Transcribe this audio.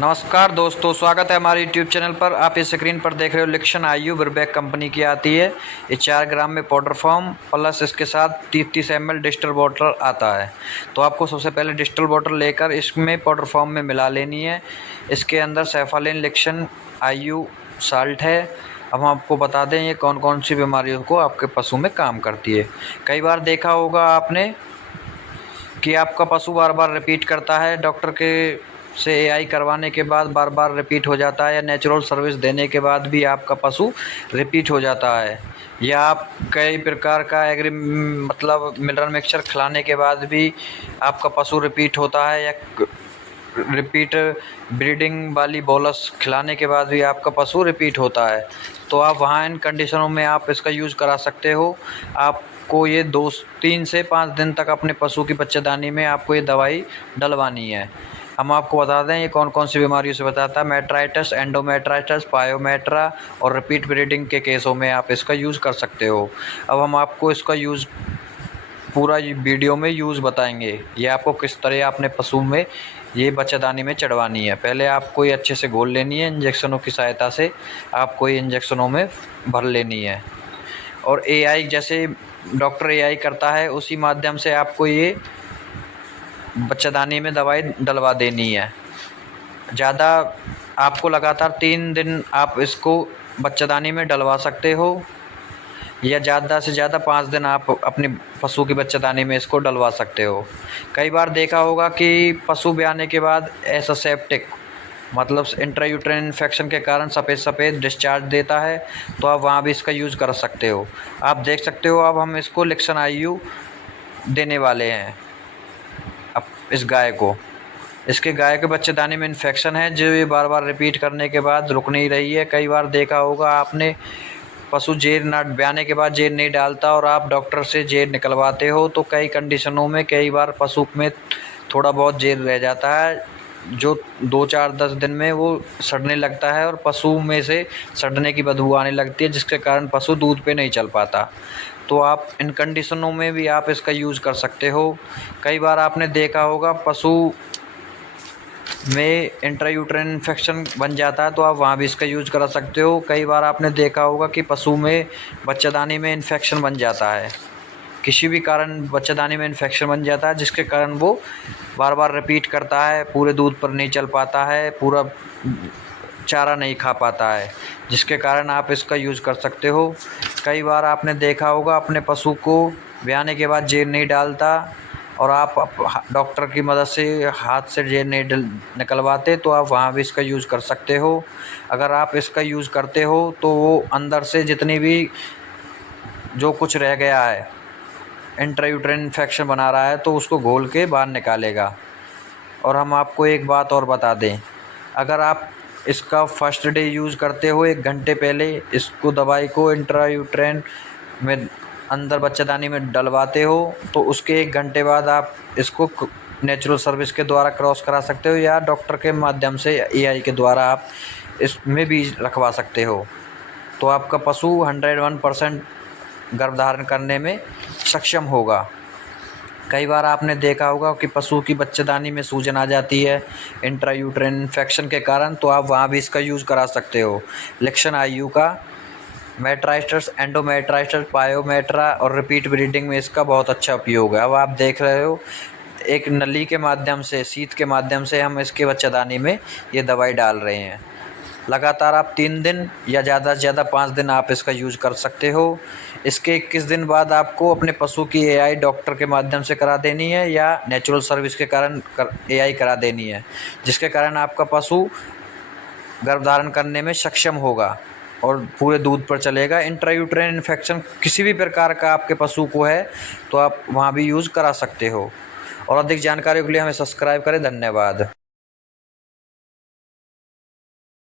नमस्कार दोस्तों, स्वागत है हमारे यूट्यूब चैनल पर। आप इस स्क्रीन पर देख रहे हो लिक्शन आईयू ब्रिबैक कंपनी की आती है। ये 4 ग्राम में पाउडर फॉर्म प्लस इसके साथ 30 ml डिस्टिल वाटर आता है। तो आपको सबसे पहले डिस्टिल वाटर लेकर इसमें पाउडर फॉर्म में मिला लेनी है। इसके अंदर सेफालिन लिक्शन आईयू साल्ट है। अब हम आपको बता दें ये कौन कौन सी बीमारियों को आपके पशु में काम करती है। कई बार देखा होगा आपने कि आपका पशु बार बार रिपीट करता है, डॉक्टर के से एआई करवाने के बाद बार बार रिपीट हो जाता है, या नेचुरल सर्विस देने के बाद भी आपका पशु रिपीट हो जाता है, या आप कई प्रकार का मतलब मिनरल मिक्सचर खिलाने के बाद भी आपका पशु रिपीट होता है, या रिपीट ब्रीडिंग वाली बोलस खिलाने के बाद भी आपका पशु रिपीट होता है। तो आप वहाँ इन कंडीशनों में आप इसका यूज़ करा सकते हो। आपको ये 3 से 5 दिन तक अपने पशु की बच्चेदानी में आपको ये दवाई डलवानी है। हम आपको बता दें ये कौन कौन सी बीमारियों से बताता है। मेट्राइटिस, एंडोमेट्राइटिस, पायोमेट्रा और रिपीट ब्रीडिंग के केसों में आप इसका यूज़ कर सकते हो। अब हम आपको इसका यूज़ पूरा वीडियो में यूज़ बताएंगे, ये आपको किस तरह अपने पशु में ये बच्चेदानी में चढ़वानी है। पहले आपको ये अच्छे से घोल लेनी है, इंजेक्शनों की सहायता से आपको ये इंजेक्शनों में भर लेनी है। और एआई जैसे डॉक्टर एआई करता है उसी माध्यम से आपको ये बच्चेदानी में दवाई डलवा देनी है। ज़्यादा आपको लगातार 3 दिन आप इसको बच्चेदानी में डलवा सकते हो, या ज़्यादा से ज़्यादा 5 दिन आप अपने पशु की बच्चेदानी में इसको डलवा सकते हो। कई बार देखा होगा कि पशु ब्याने के बाद ऐसा सेप्टिक मतलब इंट्रायूट्राइन इन्फेक्शन के कारण सफ़ेद सफ़ेद डिस्चार्ज देता है, तो आप वहाँ भी इसका यूज़ कर सकते हो। आप देख सकते हो अब हम इसको लिक्शन आईयू देने वाले हैं अब इस गाय को। इसके गाय के बच्चेदानी में इन्फेक्शन है जो ये बार बार रिपीट करने के बाद रुक नहीं रही है। कई बार देखा होगा आपने पशु जेर ना ब्याने के बाद जेर नहीं डालता और आप डॉक्टर से जेर निकलवाते हो, तो कई कंडीशनों में कई बार पशु में थोड़ा बहुत जेर रह जाता है, जो 2-4-10 दिन में वो सड़ने लगता है और पशु में से सड़ने की बदबू आने लगती है, जिसके कारण पशु दूध पे नहीं चल पाता। तो आप इन कंडीशनों में भी आप इसका यूज़ कर सकते हो। कई बार आपने देखा होगा पशु में इंट्रायूट्राइन इन्फेक्शन बन जाता है, तो आप वहाँ भी इसका यूज़ करा सकते हो। कई बार आपने देखा होगा कि पशु में बच्चेदानी में इन्फेक्शन बन जाता है, किसी भी कारण बच्चेदानी में इन्फेक्शन बन जाता है, जिसके कारण वो बार बार रिपीट करता है, पूरे दूध पर नहीं चल पाता है, पूरा चारा नहीं खा पाता है, जिसके कारण आप इसका यूज़ कर सकते हो। कई बार आपने देखा होगा अपने पशु को ब्याने के बाद जेर नहीं डालता और आप डॉक्टर की मदद से हाथ से जेर नहीं निकलवाते, तो आप वहाँ भी इसका यूज़ कर सकते हो। अगर आप इसका यूज़ करते हो तो वो अंदर से जितनी भी जो कुछ रह गया है, इंट्रायूट्राइन इन्फेक्शन बना रहा है, तो उसको घोल के बाहर निकालेगा। और हम आपको एक बात और बता दें, अगर आप इसका फर्स्ट डे यूज़ करते हो 1 घंटे पहले इसको दवाई को इंट्रायूट्राइन में अंदर बच्चेदानी में डलवाते हो, तो उसके 1 घंटे बाद आप इसको नेचुरल सर्विस के द्वारा क्रॉस करा सकते हो, या डॉक्टर के माध्यम से एआई के द्वारा आप इसमें भी रखवा सकते हो। तो आपका पशु 101% गर्भधारण करने में सक्षम होगा। कई बार आपने देखा होगा कि पशु की बच्चेदानी में सूजन आ जाती है इंट्रायूट्राइन इन्फेक्शन के कारण, तो आप वहाँ भी इसका यूज़ करा सकते हो। लिक्शन आईयू का मेट्राइटिस, एंडोमेट्राइटिस, पायोमेट्रा और रिपीट ब्रीडिंग में इसका बहुत अच्छा उपयोग है। अब आप देख रहे हो एक नली के माध्यम से, शीत के माध्यम से हम इसके बच्चेदानी में ये दवाई डाल रहे हैं। लगातार आप 3 दिन या ज़्यादा से ज़्यादा 5 दिन आप इसका यूज़ कर सकते हो। इसके 21 दिन बाद आपको अपने पशु की एआई डॉक्टर के माध्यम से करा देनी है, या नेचुरल सर्विस के कारण एआई करा देनी है, जिसके कारण आपका पशु गर्भधारण करने में सक्षम होगा और पूरे दूध पर चलेगा। इंट्रायूट्राइन इन्फेक्शन किसी भी प्रकार का आपके पशु को है तो आप वहाँ भी यूज़ करा सकते हो। और अधिक जानकारी के लिए हमें सब्सक्राइब करें। धन्यवाद।